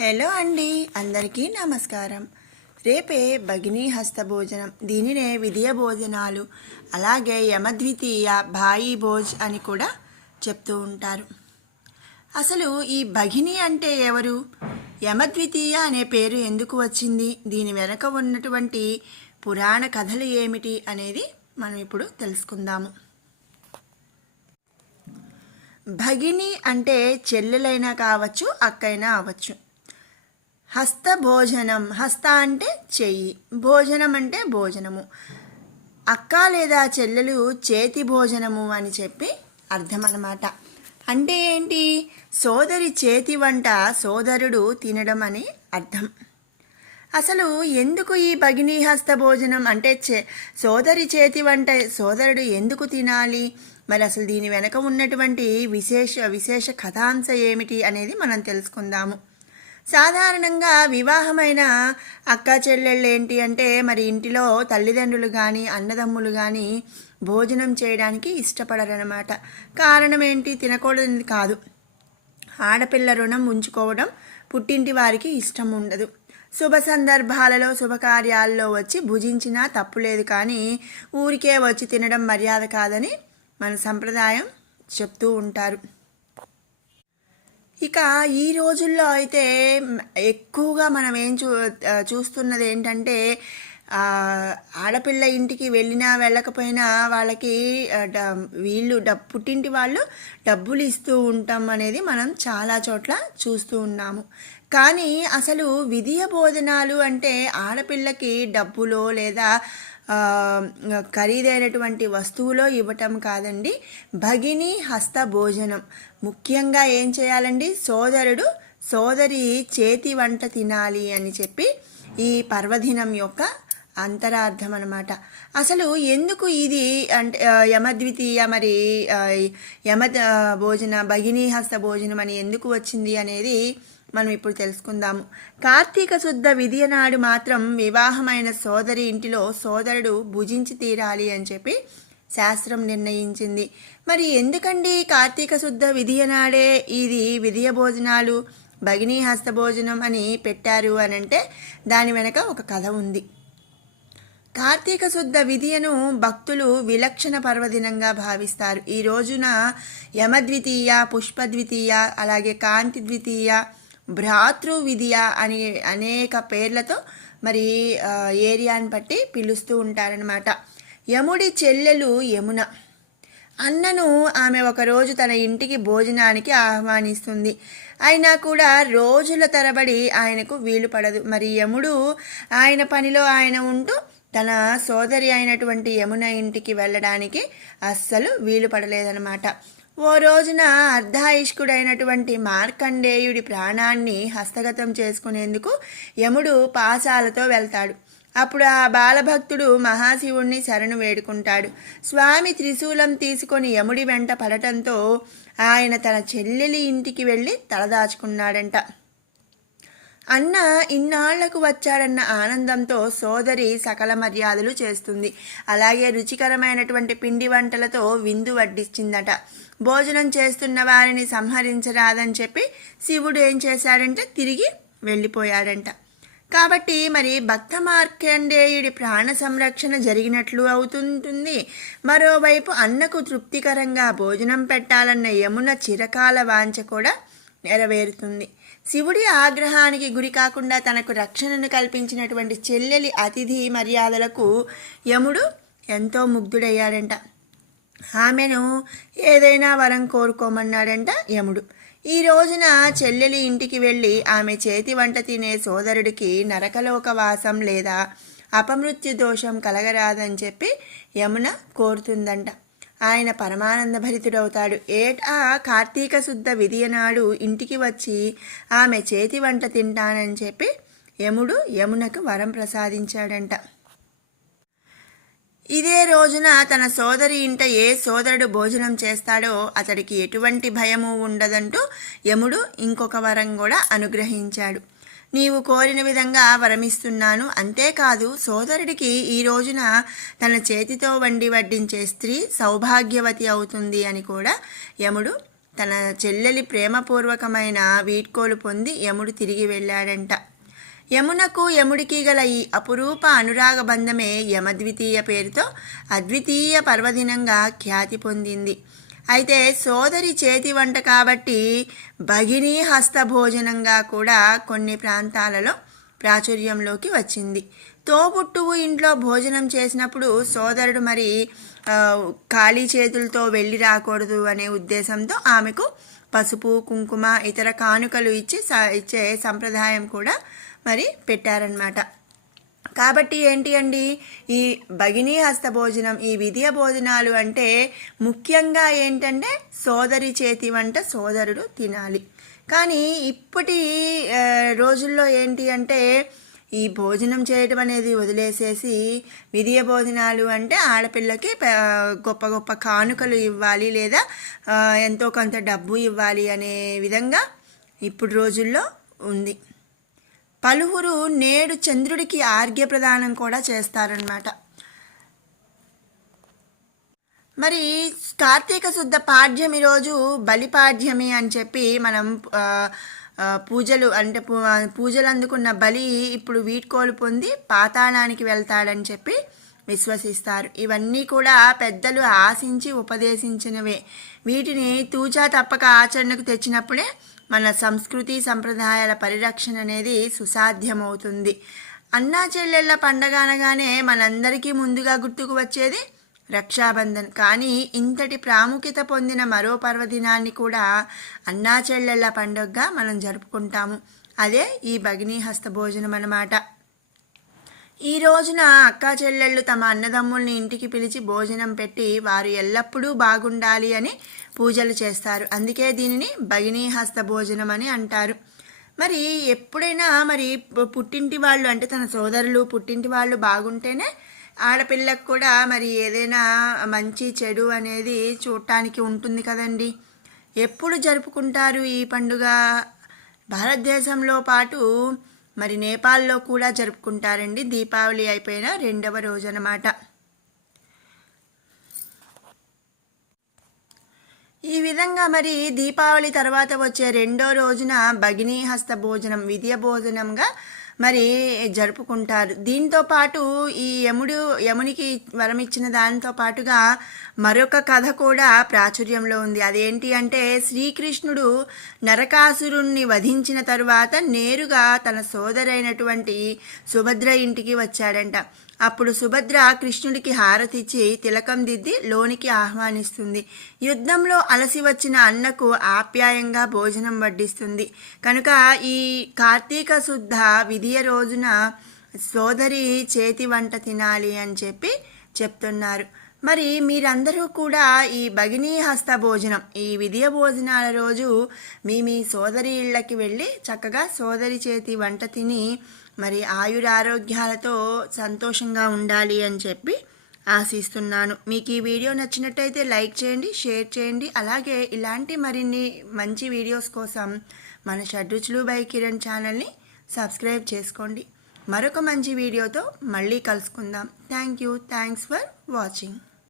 Hello అండి అందరికీ నమస్కారం. రేపే భగినీ హస్త భోజనం దీనినే విధియ భోజనాలు అలాగే యమద్వితీయ భాయి భోజ్ అని కూడా చెప్తూ ఉంటారు. అసలు ఈ భగిని అంటే ఎవరు? యమద్వితీయ అనే పేరు ఎందుకు వచ్చింది? దీని వెనక ఉన్నటువంటి పురాణ కథలు ఏమిటి అనేది మనం ఇప్పుడు తెలుసుకుందాము. భగిని అంటే చెల్లెలైనా కావచ్చు అక్కైనా అవ్వచ్చు. హస్త భోజనం హస్త అంటే చెయ్యి. భోజనం అంటే భోజనము. అక్క లేదా చెల్లెలు చేతి భోజనము అని చెప్పి అర్థం అన్నమాట అంటే ఏంటి? సోదరి చేతి వంట సోదరుడు తినడం అని అర్థం. అసలు ఎందుకు ఈ భగినీ హస్త భోజనం? అంటే చే సోదరి చేతి వంట సోదరుడు ఎందుకు తినాలి? మరి అసలు దీని వెనక ఉన్నటువంటి విశేష విశేష కథాంశ ఏమిటి అనేది మనం తెలుసుకుందాము. సాధారణంగా వివాహమైన అక్క చెల్లెళ్ళు ఏంటి అంటే మరి ఇంటిలో తల్లిదండ్రులు కానీ అన్నదమ్ములు కానీ భోజనం చేయడానికి ఇష్టపడరనమాట కారణం ఏంటి? తినకూడదని కాదు. ఆడపిల్ల రుణం ఉంచుకోవడం పుట్టింటి వారికి ఇష్టం ఉండదు. శుభ సందర్భాలలో శుభకార్యాల్లో వచ్చి భుజించినా తప్పులేదు కానీ ఊరికే వచ్చి తినడం మర్యాద కాదని మన సంప్రదాయం చెప్తూ ఉంటారు. ఇక ఈ రోజుల్లో అయితే ఎక్కువగా మనం ఏం చూ చూస్తున్నది ఏంటంటే ఆడపిల్ల ఇంటికి వెళ్ళినా వెళ్ళకపోయినా వాళ్ళకి డ- వీళ్ళు డబ్ పుట్టింటి వాళ్ళు డబ్బులు ఇస్తూ ఉంటాం అనేది మనం చాలా చోట్ల చూస్తూ ఉన్నాము. కానీ అసలు విధియ బోధనాలు అంటే ఆడపిల్లకి డబ్బులో లేదా ఖరీదైనటువంటి వస్తువులో ఇవ్వటం కాదండి. భగిని హస్త భోజనం. ముఖ్యంగా ఏం చేయాలండి? సోదరుడు సోదరి చేతి వంట తినాలి అని చెప్పి ఈ పర్వదినం యొక్క అంతరార్థం అనమాట అసలు ఎందుకు ఇది అంటే యమద్వితీయ మరి యమ భోజన భగినీ హస్త భోజనం అని ఎందుకు వచ్చింది అనేది మనం ఇప్పుడు తెలుసుకుందాము. కార్తీక శుద్ధ విధియ నాడు మాత్రం వివాహమైన సోదరి ఇంటిలో సోదరుడు భుజించి తీరాలి అని చెప్పి శాస్త్రం నిర్ణయించింది. మరి ఎందుకండి కార్తీక శుద్ధ విధియ నాడే ఇది విధియ భోజనాలు భగినీ హస్త భోజనం అని పెట్టారు అని అంటే దాని వెనక ఒక కథ ఉంది. కార్తీక శుద్ధ విధియను భక్తులు విలక్షణ పర్వదినంగా భావిస్తారు. ఈ రోజున యమద్వితీయ పుష్పద్వితీయ అలాగే కాంతి ద్వితీయ భ్రాతృ విధియ అని అనేక పేర్లతో మరి ఏరియాని బట్టి పిలుస్తూ ఉంటారనమాట యముడి చెల్లెలు యమున. అన్నను ఆమె ఒకరోజు తన ఇంటికి భోజనానికి ఆహ్వానిస్తుంది. అయినా కూడా రోజుల తరబడి ఆయనకు వీలు పడదు. మరి యముడు ఆయన పనిలో ఆయన ఉంటూ తన సోదరి అయినటువంటి యమున ఇంటికి వెళ్ళడానికి అస్సలు వీలు పడలేదనమాట ఓ రోజున అర్ధాయుష్కుడైనటువంటి మార్కండేయుడి ప్రాణాన్ని హస్తగతం చేసుకునేందుకు యముడు పాశాలతో వెళ్తాడు. అప్పుడు ఆ బాలభక్తుడు మహాశివుణ్ణి శరణు వేడుకుంటాడు. స్వామి త్రిశూలం తీసుకొని యముడి వెంట పడటంతో ఆయన తన చెల్లెలి ఇంటికి వెళ్ళి తలదాచుకున్నాడంట. అన్న ఇన్నాళ్ళకు వచ్చాడన్న ఆనందంతో సోదరి సకల మర్యాదలు చేస్తుంది. అలాగే రుచికరమైనటువంటి పిండి వంటలతో విందు వడ్డించిందట భోజనం చేస్తున్న వారిని సంహరించరాదని చెప్పి శివుడు ఏం చేశాడంటే తిరిగి వెళ్ళిపోయాడంట. కాబట్టి మరి భక్త మార్కండేయుడి ప్రాణ సంరక్షణ జరిగినట్లు అవుతుంటుంది. మరోవైపు అన్నకు తృప్తికరంగా భోజనం పెట్టాలన్న యమున చిరకాల వాంఛ కూడా నెరవేరుతుంది. శివుడి ఆగ్రహానికి గురి కాకుండా తనకు రక్షణను కల్పించినటువంటి చెల్లెలి అతిథి మర్యాదలకు యముడు ఎంతో ముగ్ధుడయ్యాడంట. ఆమెను ఏదైనా వరం కోరుకోమన్నాడంట యముడు. ఈ రోజున చెల్లెలి ఇంటికి వెళ్ళి ఆమె చేతి వంట తినే సోదరుడికి నరకలోక వాసం లేదా అపమృత్యు దోషం కలగరాదని చెప్పి యమున కోరుతుందంట. ఆయన పరమానంద భరితుడవుతాడు ఏటా కార్తీక శుద్ధ విధియనాడు ఇంటికి వచ్చి ఆమె చేతి వంట తింటానని చెప్పి యముడు యమునకు వరం ప్రసాదించాడంట. ఇదే రోజున తన సోదరి ఇంట ఏ సోదరుడు భోజనం చేస్తాడో అతడికి ఎటువంటి భయము ఉండదంటూ యముడు ఇంకొక వరం కూడా అనుగ్రహించాడు. నీవు కోరిన విధంగా వరమిస్తున్నాను. అంతేకాదు సోదరుడికి ఈ రోజున తన చేతితో వండి వడ్డించే స్త్రీ సౌభాగ్యవతి అవుతుంది అని కూడా యముడు తన చెల్లెలి ప్రేమపూర్వకమైన వీడ్కోలు పొంది యముడు తిరిగి వెళ్ళాడంట. యమునకు యముడికి గల ఈ అపురూప అనురాగ బంధమే యమద్వితీయ పేరుతో అద్వితీయ పర్వదినంగా ఖ్యాతి పొందింది. అయితే సోదరి చేతి వంట కాబట్టి భగినీ హస్త భోజనంగా కూడా కొన్ని ప్రాంతాలలో ప్రాచుర్యంలోకి వచ్చింది. తోబుట్టువు ఇంట్లో భోజనం చేసినప్పుడు సోదరుడు మరి ఖాళీ చేతులతో వెళ్ళి రాకూడదు అనే ఉద్దేశంతో ఆమెకు పసుపు కుంకుమ ఇతర కానుకలు ఇచ్చి ఇచ్చే సంప్రదాయం కూడా మరి పెట్టారనమాట కాబట్టి ఏంటి అండి? ఈ భగినీ హస్త భోజనం ఈ విధియ భోజనాలు అంటే ముఖ్యంగా ఏంటంటే సోదరి చేతి వంట సోదరుడు తినాలి. కానీ ఇప్పటి రోజుల్లో ఏంటి అంటే ఈ భోజనం చేయడం అనేది వదిలేసేసి విధియ భోజనాలు అంటే ఆడపిల్లకి గొప్ప గొప్ప కానుకలు ఇవ్వాలి లేదా ఎంతో కొంత డబ్బు ఇవ్వాలి అనే విధంగా ఇప్పుడు రోజుల్లో ఉంది. పలువురు నేడు చంద్రుడికి ఆర్ఘ్య ప్రదానం కూడా చేస్తారనమాట మరి కార్తీక శుద్ధ పాడ్యమి రోజు బలిపాడ్యమి అని చెప్పి మనం పూజలు అంటే పూ- పూజలు అందుకున్న బలి ఇప్పుడు వీడ్కోలు పొంది పాతాళానికి వెళ్తాడని చెప్పి విశ్వసిస్తారు. ఇవన్నీ కూడా పెద్దలు ఆశించి ఉపదేశించినవే. వీటిని తూచా తప్పక ఆచరణకు తెచ్చినప్పుడే మన సంస్కృతి సంప్రదాయాల పరిరక్షణ అనేది సుసాధ్యమవుతుంది. అన్నా చెల్లెళ్ళ పండగ అనగానే మనందరికీ ముందుగా గుర్తుకు వచ్చేది రక్షాబంధన్. కానీ ఇంతటి ప్రాముఖ్యత పొందిన మరో పర్వదినాన్ని కూడా అన్నా చెల్లెళ్ళ పండుగగా మనం జరుపుకుంటాము. అదే ఈ భగినీ హస్త భోజనం అన్నమాట. ఈ రోజున అక్కా చెల్లెళ్ళు తమ అన్నదమ్ముల్ని ఇంటికి పిలిచి భోజనం పెట్టి వారు ఎల్లప్పుడూ బాగుండాలి అని పూజలు చేస్తారు. అందుకే దీనిని భగినీ హస్త భోజనం అని అంటారు. మరి ఎప్పుడైనా మరి పుట్టింటి వాళ్ళు అంటే తన సోదరులు పుట్టింటి వాళ్ళు బాగుంటేనే ఆడపిల్లకు కూడా మరి ఏదైనా మంచి చెడు అనేది చూడటానికి ఉంటుంది కదండి. ఎప్పుడు జరుపుకుంటారు ఈ పండుగ? భారతదేశంలో పాటు మరి నేపాల్లో కూడా జరుపుకుంటారండి. దీపావళి అయిపోయిన రెండవ రోజు అన్నమాట ఈ విధంగా మరి దీపావళి తర్వాత వచ్చే రెండో రోజున భగినీ హస్త భోజనం విద్య భోజనంగా మరి జరుపుకుంటారు. దీంతో పాటు ఈ యముడు యమునికి వరం ఇచ్చిన దానితో పాటుగా మరొక కథ కూడా ప్రాచుర్యంలో ఉంది. అదేంటి అంటే శ్రీకృష్ణుడు నరకాసురుణ్ణి వధించిన తరువాత నేరుగా తన సోదరైనటువంటి సుభద్ర ఇంటికి వచ్చాడంట. అప్పుడు సుభద్ర కృష్ణుడికి హారతిచ్చి తిలకం దిద్ది లోనికి ఆహ్వానిస్తుంది. యుద్ధంలో అలసి వచ్చిన అన్నకు ఆప్యాయంగా భోజనం వడ్డిస్తుంది. కనుక ఈ కార్తీక శుద్ధ విధి ఉదయ రోజున సోదరి చేతి వంట తినాలి అని చెప్పి చెప్తున్నారు. మరి మీరందరూ కూడా ఈ భగినీ హస్త భోజనం ఈ విధియ భోజనాల రోజు మీ మీ సోదరి ఇళ్ళకి వెళ్ళి చక్కగా సోదరి చేతి వంట తిని మరి ఆయురారోగ్యాలతో సంతోషంగా ఉండాలి అని చెప్పి ఆశిస్తున్నాను. మీకు ఈ వీడియో నచ్చినట్టయితే లైక్ చేయండి షేర్ చేయండి. అలాగే ఇలాంటి మరిన్ని మంచి వీడియోస్ కోసం మన షడ్రుచులు బై కిరణ్ ఛానల్ని సబ్స్క్రైబ్ చేసుకోండి. మరొక మంచి వీడియోతో మళ్ళీ కలుసుకుందాం. Thank you thanks for watching